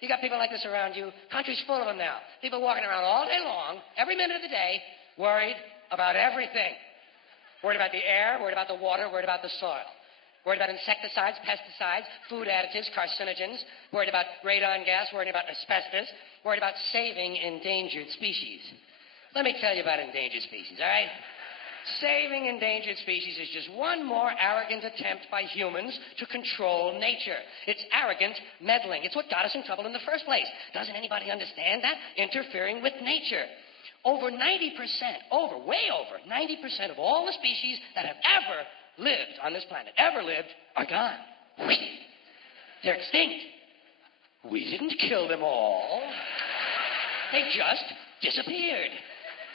You got people like this around you. Country's full of them now. People walking around all day long, every minute of the day, worried about everything. Worried about the air, worried about the water, worried about the soil. Worried about insecticides, pesticides, food additives, carcinogens. Worried about radon gas, worried about asbestos. Worried about saving endangered species. Let me tell you about endangered species, all right? Saving endangered species is just one more arrogant attempt by humans to control nature. It's arrogant meddling. It's what got us in trouble in the first place. Doesn't anybody understand that? Interfering with nature. Over 90%, way over 90% of all the species that have ever lived on this planet, are gone. They're extinct. We didn't kill them all. They just disappeared.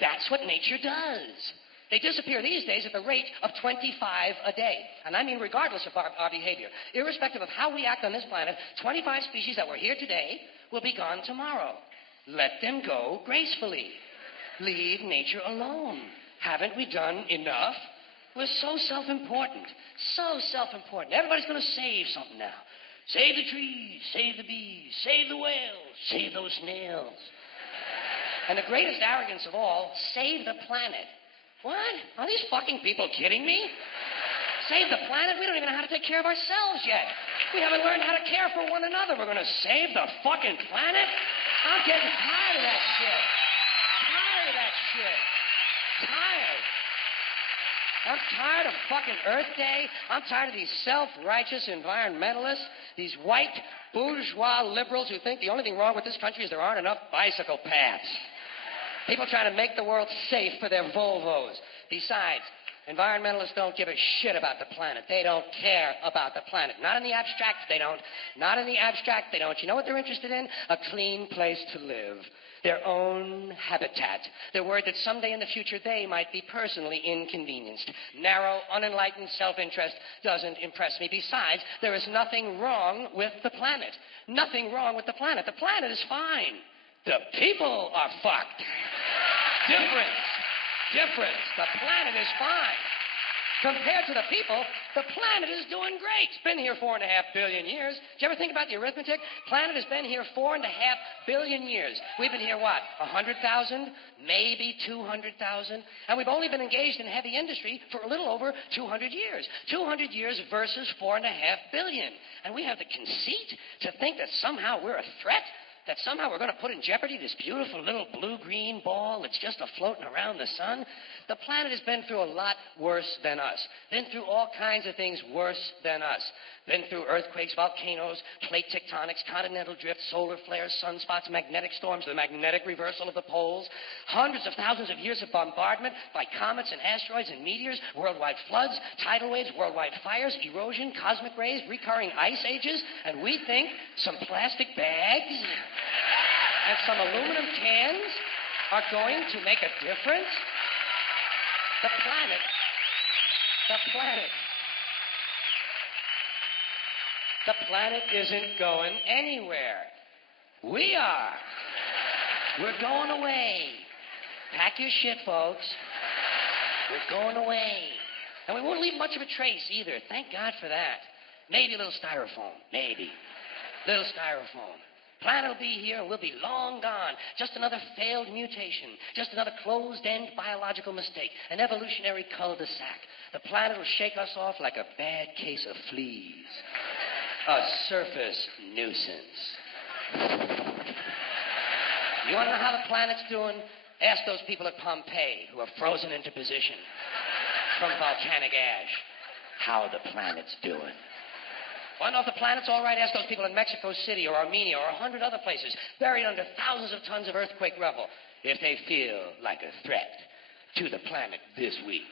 That's what nature does. They disappear these days at the rate of 25 a day. And I mean regardless of our behavior. Irrespective of how we act on this planet, 25 species that were here today will be gone tomorrow. Let them go gracefully. Leave nature alone. Haven't we done enough? We're so self-important. So self-important. Everybody's going to save something now. Save the trees, save the bees, save the whales, save those snails. And the greatest arrogance of all, save the planet. What? Are these fucking people kidding me? Save the planet? We don't even know how to take care of ourselves yet. We haven't learned how to care for one another. We're going to save the fucking planet? I'm getting tired of that shit. Tired. I'm tired of fucking Earth Day. I'm tired of these self-righteous environmentalists, these white bourgeois liberals who think the only thing wrong with this country is there aren't enough bicycle paths. People trying to make the world safe for their Volvos. Besides, environmentalists don't give a shit about the planet. They don't care about the planet. Not in the abstract, they don't. Not in the abstract, they don't. You know what they're interested in? A clean place to live. Their own habitat. They're worried that someday in the future they might be personally inconvenienced. Narrow, unenlightened self-interest doesn't impress me. Besides, there is nothing wrong with the planet. Nothing wrong with the planet. The planet is fine. The people are fucked. Difference. The planet is fine. Compared to the people, the planet is doing great. It's been here 4.5 billion years. Did you ever think about the arithmetic? Planet has been here 4.5 billion years. We've been here, what, 100,000? Maybe 200,000? And we've only been engaged in heavy industry for a little over 200 years. 200 years versus 4.5 billion. And we have the conceit to think that somehow we're a threat? That somehow we're going to put in jeopardy this beautiful little blue-green ball that's just a-floating around the sun? The planet has been through a lot worse than us. Been through all kinds of things worse than us. Been through earthquakes, volcanoes, plate tectonics, continental drift, solar flares, sunspots, magnetic storms, the magnetic reversal of the poles, hundreds of thousands of years of bombardment by comets and asteroids and meteors, worldwide floods, tidal waves, worldwide fires, erosion, cosmic rays, recurring ice ages, and we think some plastic bags and some aluminum cans are going to make a difference? The planet isn't going anywhere. We are. We're going away. Pack your shit, folks. We're going away. And we won't leave much of a trace either. Thank God for that. Maybe a little styrofoam. Maybe. Little styrofoam. Planet will be here and we'll be long gone. Just another failed mutation. Just another closed-end biological mistake. An evolutionary cul-de-sac. The planet will shake us off like a bad case of fleas. A surface nuisance. You want to know how the planet's doing? Ask those people at Pompeii who are frozen into position from volcanic ash how the planet's doing. Want to know if the planet's all right? Ask those people in Mexico City or Armenia or 100 other places buried under thousands of tons of earthquake rubble if they feel like a threat to the planet this week.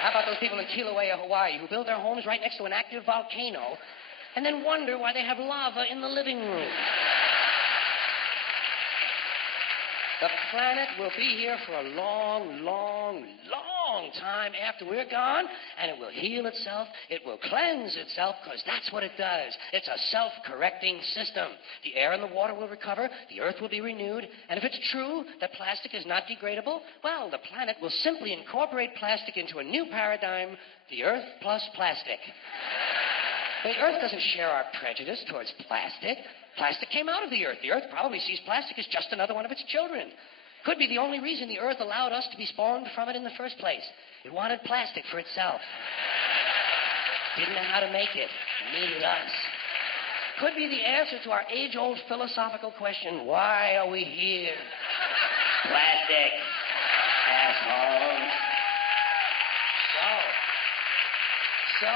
How about those people in Kilauea, Hawaii, who build their homes right next to an active volcano and then wonder why they have lava in the living room? The planet will be here for a long, long, long time after we're gone, and it will heal itself. It will cleanse itself, because that's what it does. It's a self-correcting system. The air and the water will recover. The earth will be renewed. And if it's true that plastic is not degradable, well, the planet will simply incorporate plastic into a new paradigm, the earth plus plastic. The Earth doesn't share our prejudice towards plastic. Plastic came out of the Earth. The Earth probably sees plastic as just another one of its children. Could be the only reason the Earth allowed us to be spawned from it in the first place. It wanted plastic for itself. Didn't know how to make it. It needed us. Could be the answer to our age-old philosophical question, why are we here? Plastic. Assholes. So,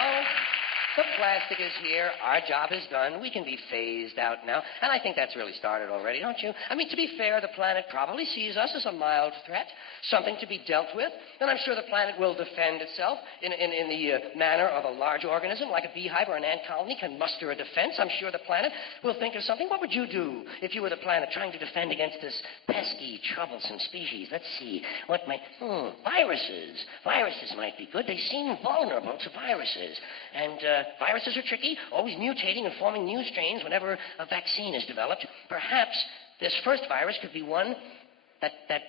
the plastic is here. Our job is done. We can be phased out now. And I think that's really started already, don't you? I mean, to be fair, the planet probably sees us as a mild threat, something to be dealt with. And I'm sure the planet will defend itself in the manner of a large organism, like a beehive or an ant colony can muster a defense. I'm sure the planet will think of something. What would you do if you were the planet trying to defend against this pesky, troublesome species? Let's see. What might... viruses. Viruses might be good. They seem vulnerable to viruses. And viruses are tricky, always mutating and forming new strains whenever a vaccine is developed. Perhaps this first virus could be one that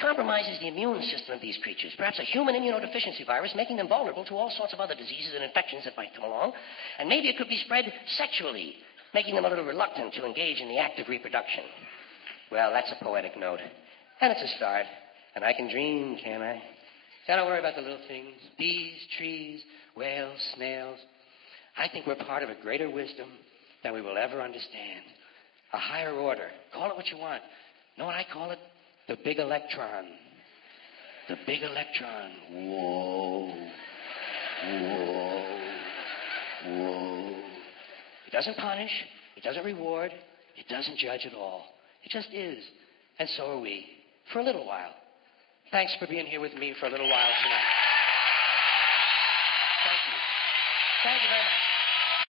compromises the immune system of these creatures. Perhaps a human immunodeficiency virus, making them vulnerable to all sorts of other diseases and infections that might come along. And maybe it could be spread sexually, making them a little reluctant to engage in the act of reproduction. Well, that's a poetic note. And it's a start. And I can dream, can't I? I don't worry about the little things. Bees, trees, whales, snails. I think we're part of a greater wisdom than we will ever understand. A higher order. Call it what you want. Know what I call it? The big electron. The big electron. Whoa. Whoa. Whoa. It doesn't punish. It doesn't reward. It doesn't judge at all. It just is. And so are we. For a little while. Thanks for being here with me for a little while tonight. Thank you. Thank you very much.